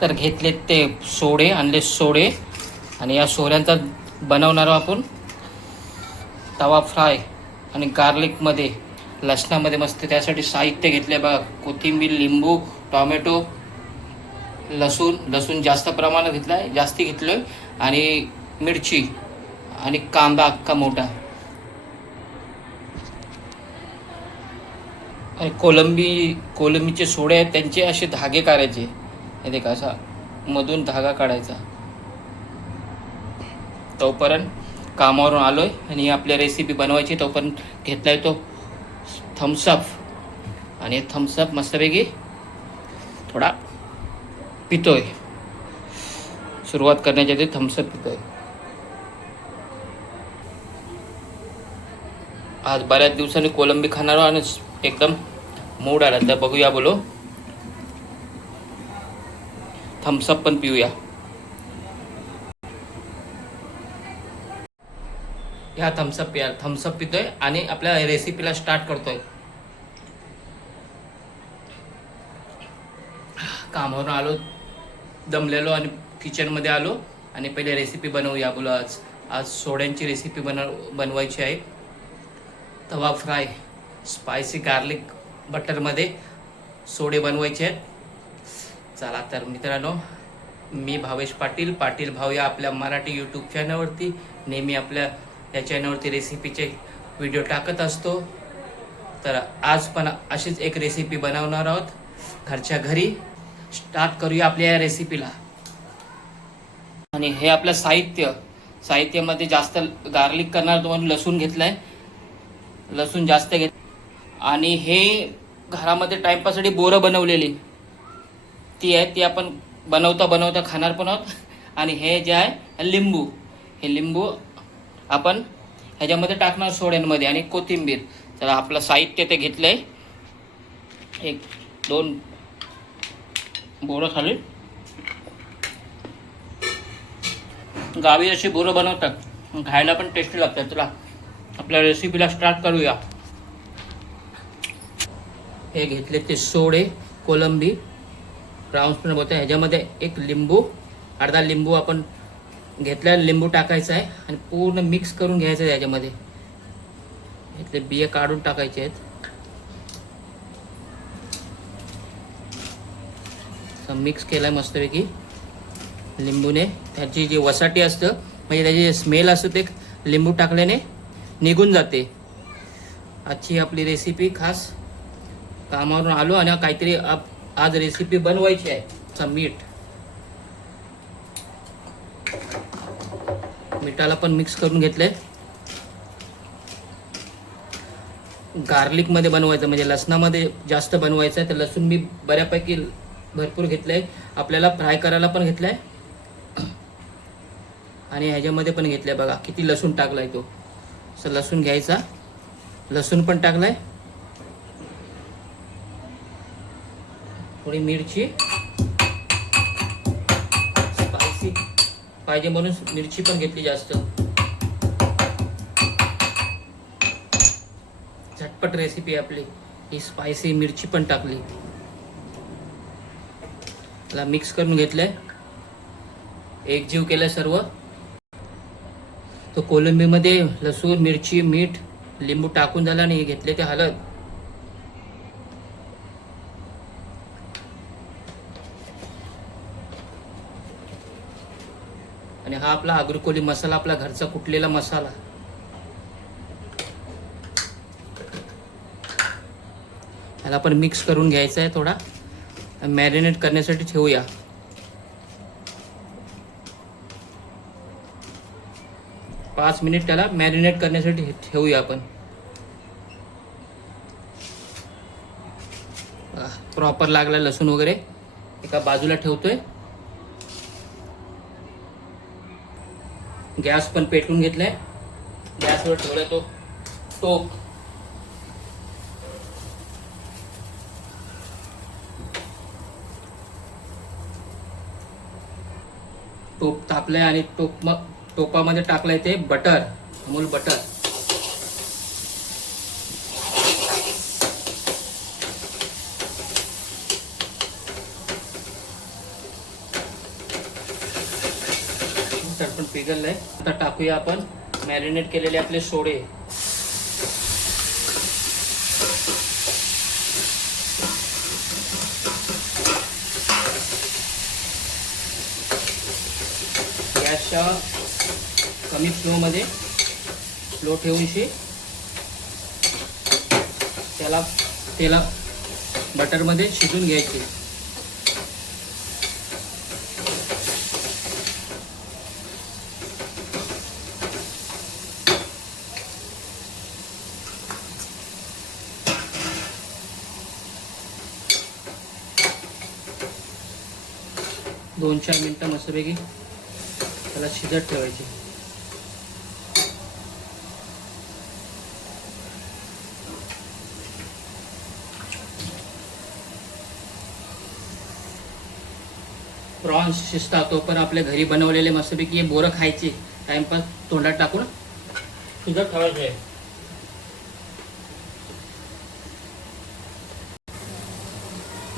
तर घेतले ते सोडे, आणले सोडे आणि या सोड्यांचा बनवणार आपण तवा फ्राय आणि गार्लिकमध्ये लसणामध्ये मस्त. त्यासाठी साहित्य घेतले बघा, कोथिंबीर, लिंबू, टॉमॅटो, लसूण जास्त प्रमाणात घेतला आहे, जास्ती घेतलं आहे, आणि मिरची आणि कांदा अख्खा मोठा, आणि कोलंबीचे सोडे आहेत त्यांचे असे धागे काढायचे. हे देखा असा मधून धागा काढायचा. तोपर्यंत कामावरून आलोय आणि आपल्या रेसिपी बनवायची. तोपर्यंत घेतलाय तो थम्सअप, आणि थम्सअप मस्तपैकी थोडा पितोय. सुरुवात करण्याच्या आधी थम्सअप पितोय. आज बऱ्याच दिवसांनी कोलंबी खाणार आणि एकदम मूड आला, तर बघूया बोलो थम्सअप पण पिऊया. ह्या थम्सअप पितोय आणि आपल्या रेसिपीला स्टार्ट करतोय. कामावरून आलो, दमलेलो आणि किचनमध्ये आलो आणि पहिले रेसिपी बनवूया बोलो. आज सोड्यांची रेसिपी बनवायची आहे. तवा फ्राय स्पायसी गार्लिक बटरमध्ये सोडे बनवायचे आहेत. चला तर मित्रांनो, मी भावेश पाटील भाव या आपल्या मराठी यूट्यूब चॅनलवरती नेहमी आपल्या या चॅनलवरती रेसिपीचे व्हिडिओ टाकत असतो. तर आज पण अशीच एक रेसिपी बनवणार आहोत घरच्या घरी. स्टार्ट करूया आपल्या या रेसिपीला. आणि हे आपलं साहित्यामध्ये जास्त गार्लिक करणार तो म्हणून लसूण घेतलाय, लसूण जास्त घेत. आणि हे घरामध्ये टाइमपाससाठी बोरं बनवलेली ती आहे, ती आपण बनवता खाणार पण आहोत. आणि हे जे आहे लिंबू, हे लिंबू आपण ह्याच्यामध्ये टाकणार सोड्यांमध्ये, आणि कोथिंबीर. तर आपलं साहित्य ते घेतलंय, 1-2 बोरं खाली. गावी अशी बोरं बनवतात, खायला पण टेस्टी लागतात. चला आपल्या रेसिपीला स्टार्ट करूया. हे घेतले ते सोडे, कोलंबी ब्राऊन पण बोलतो. ह्याच्यामध्ये एक लिंबू, अर्धा लिंबू आपण घेतला, लिंबू टाकायचा आहे आणि पूर्ण मिक्स करून घ्यायचं आहे. याच्यामध्ये इथले बिये काढून टाकायचे आहेत. मिक्स केलाय मस्तपैकी लिंबूने. त्याची जी वसाटी असतं म्हणजे त्याची स्मेल असतं ते लिंबू टाकल्याने निघून जाते. आजची आपली रेसिपी खास कामावरून आलो आणि काहीतरी आज रेसिपी बनवायची आहे. मिठाला पण मिक्स करून घेतलंय. गार्लिक मध्ये बनवायचं म्हणजे लसणामध्ये जास्त बनवायचं आहे. तर लसूण मी बऱ्यापैकी भरपूर घेतलंय. आपल्याला फ्राय करायला पण घेतलाय आणि ह्याच्यामध्ये पण घेतलंय. बघा किती लसूण टाकलाय तो. असं लसूण घ्यायचा, लसूण पण टाकलाय. थोडी मिरची, स्पायसी पाहिजे म्हणून मिरची पण घेतली जास्त. झटपट रेसिपी आपली ही, स्पायसी मिरची पण टाकली. त्याला मिक्स करून घेतलंय, एकजीव केलं सर्व. तो कोलंबीमध्ये लसूण, मिरची, मीठ, लिंबू टाकून झाला आणि घेतले ते हळद. आणि हा आपला आगरकोली मसाला, आपला घरचा कुटलेला मसाला. याला पण मिक्स करून घ्यायचा आहे. थोडा मॅरिनेट करण्यासाठी ठेवूया. पाच मिनिट त्याला मॅरिनेट करण्यासाठी ठेवूया आपण. प्रॉपर लागला लसूण वगैरे. एका बाजूला ठेवतोय. गॅस पण पेटवून घेतलाय. गॅसवर ठेवलाय तो टोप. टोप तापलाय आणि टोपामध्ये टाकलाय ते बटर, अमूल बटर. मस्टर्ड पण पिघललंय. आता टाकूया आपण मॅरिनेट केलेले आपले सोडे. गॅसच्या कमी फ्लोमध्ये स्लो ठेवूनशी त्याला बटरमध्ये शिजून घ्यायचे. दोन 4 मिनटं मस्तपैकी त्याला शिजत ठेवायचे. प्रॉन्स शिजतात तो पण आपल्या घरी बनवलेले मस्तपैकी बोरं खायचे. टाइमपास तोंडात टाकून शिजत ठेवायचे.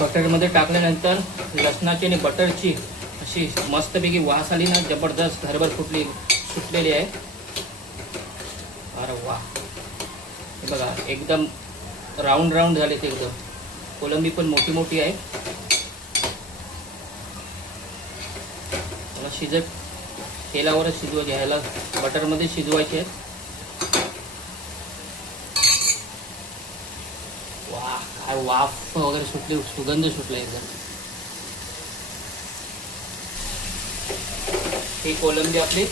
बटरमध्ये टाकल्यानंतर लसणाची आणि बटरची अशी मस्तपैकी वास आली ना, जबरदस्त घरभर सुटलेली आहे. अरे वा, हे बघा एकदम राऊंड राऊंड झाले ते एकदम. कोलंबी पण मोठी मोठी आहे. मला शिजत तेलावरच शिजवायचे, ह्याला बटरमध्ये शिजवायचे आहेत. वा, काय वाफ वगैरे सुटली, सुगंध सुटला एकदम. ही कोलंबी आपली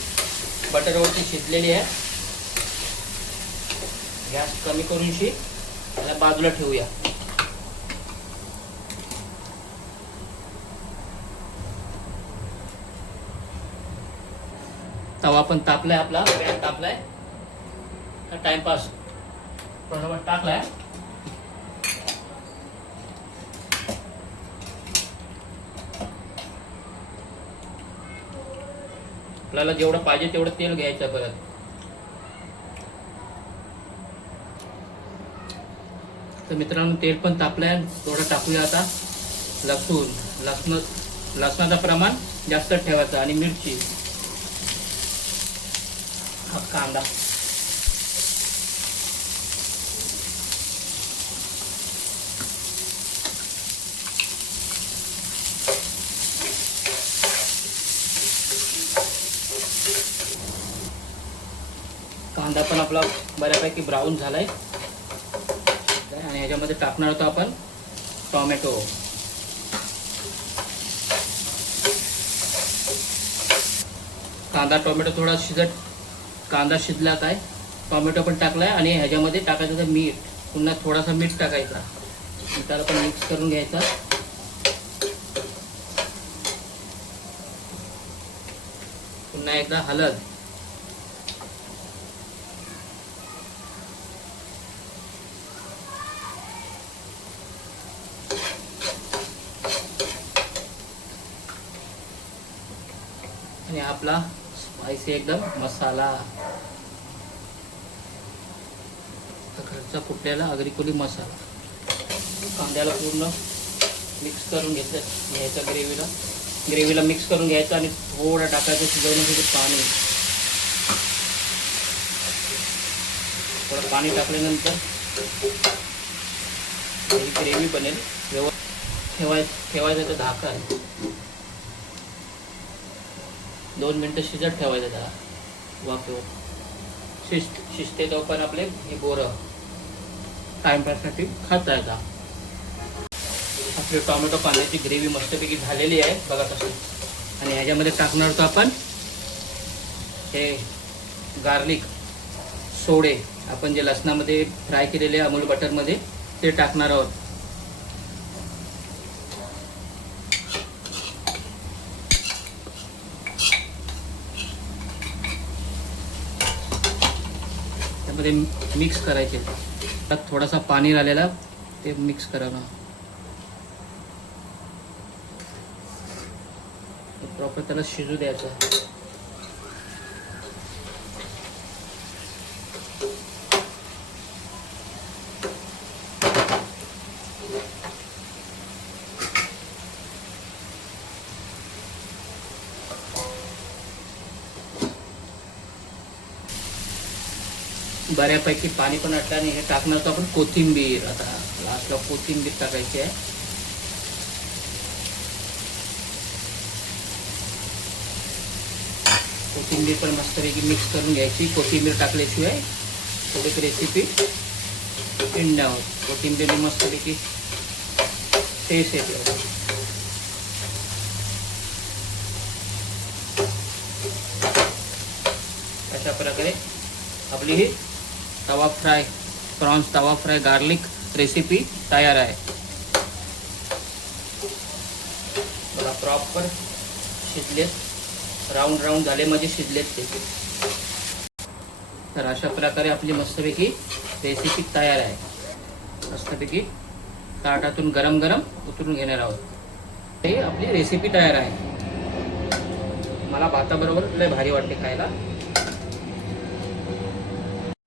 बटरवरती शिजलेली आहे. गॅस कमी करून त्याला बाजूला ठेवूया. तवा पण तापलाय, आपला पॅन तापलाय. टाइमपास बरोबर टाकलाय. आपल्याला जेवढं पाहिजे तेवढं तेल घ्यायचं. परत तर मित्रांनो तेल पण तापलंय, थोडं टाकूया आता लसणाचं प्रमाण जास्त ठेवायचं आणि मिरची, कांदा. कांदा पण आपला बऱ्यापैकी ब्राऊन झालाय आणि ह्याच्यामध्ये टाकणार होतो आपण टोमॅटो. कांदा टोमॅटो थोडा कांदा शिजला काय, टोमॅटो पण टाकलाय आणि ह्याच्यामध्ये टाकायचं मीठ. पुन्हा थोडासा मीठ टाकायचा, त्याला पण मिक्स करून घ्यायचा. पुन्हा एकदा हळद. आणि आपला स्पायसी एकदम मसाला, घरचा कुठल्याला अग्रिकोली मसाला. कांद्याला पूर्ण मिक्स करून घ्यायचं. ग्रेव्हीला मिक्स करून घ्यायचं आणि थोडं टाकायचं शिजवण्यासाठी पाणी. थोडं पाणी टाकल्यानंतर ग्रेव्ही बनेल. ठेवायचं तर झाकण 2 मिनटं शिजत ठेवायचं त्याला वाफेवर. शिजते तो पण आपले हे बोरं टाइमपाससाठी खाता येतात. आपली टोमॅटो कांद्याची ग्रेव्ही मस्तपैकी झालेली आहे बघा कशी. आणि ह्याच्यामध्ये टाकणार होतो आपण हे गार्लिक सोडे, आपण जे लसणामध्ये फ्राय केलेले अमूल बटरमध्ये ते टाकणार आहोत. त्यामध्ये मिक्स करायचे. त्यात थोडासा पाणी राहिलेला ते मिक्स करावं. प्रॉपर त्याला शिजू द्यायचं. बऱ्यापैकी पाणी पण आटलं आणि हे टाकणार तर आपण कोथिंबीर. आता लास्टला कोथिंबीर टाकायची आहे. कोथिंबीर पण मस्तपैकी मिक्स करून घ्यायची. कोथिंबीर टाकल्याशिवाय थोडीक रेसिपी इंड आहोत. कोथिंबीर मस्तपैकी टेस्ट येते. अशा प्रकारे आपली ही तवा फ्राय, प्रॉन्स तवा फ्राय गार्लिक रेसिपी तयार आहे. बघा प्रॉपर शिजलेत, राऊंड राऊंड झाले म्हणजे शिजलेत ते. तर अशा प्रकारे आपली मस्तपैकी रेसिपी तयार आहे. मस्तपैकी ताटातून गरम गरम उतरून घेणार आहोत. हे आपली रेसिपी तयार आहे. मला भाताबरोबर लय भारी वाटते खायला.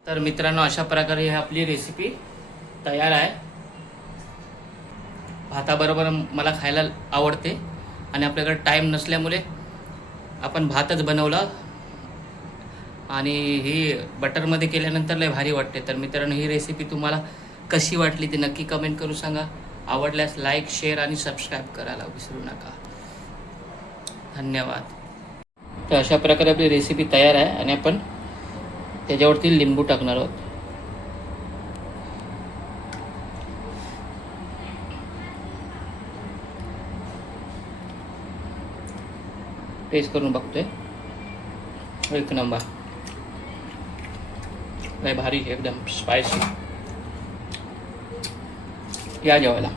तर मित्रांनो अशा प्रकारे ही आपली रेसिपी तयार आहे. भाताबरोबर मला खायला आवडते आणि आपल्याकडे टाईम नसल्यामुळे आपण भातच बनवला आणि ही बटरमध्ये केल्यानंतर लय भारी वाटते. तर मित्रांनो ही रेसिपी तुम्हाला कशी वाटली ते नक्की कमेंट करून सांगा. आवडल्यास लाईक, शेअर आणि सबस्क्राईब करायला विसरू नका. धन्यवाद. तर अशा प्रकारे आपली रेसिपी तयार आहे आणि आपण त्याच्यावरती लिंबू टाकणार आहोत. टेस्ट करून बघतोय. एक नंबर, लय भारी, एकदम स्पायसी. या जेवायला.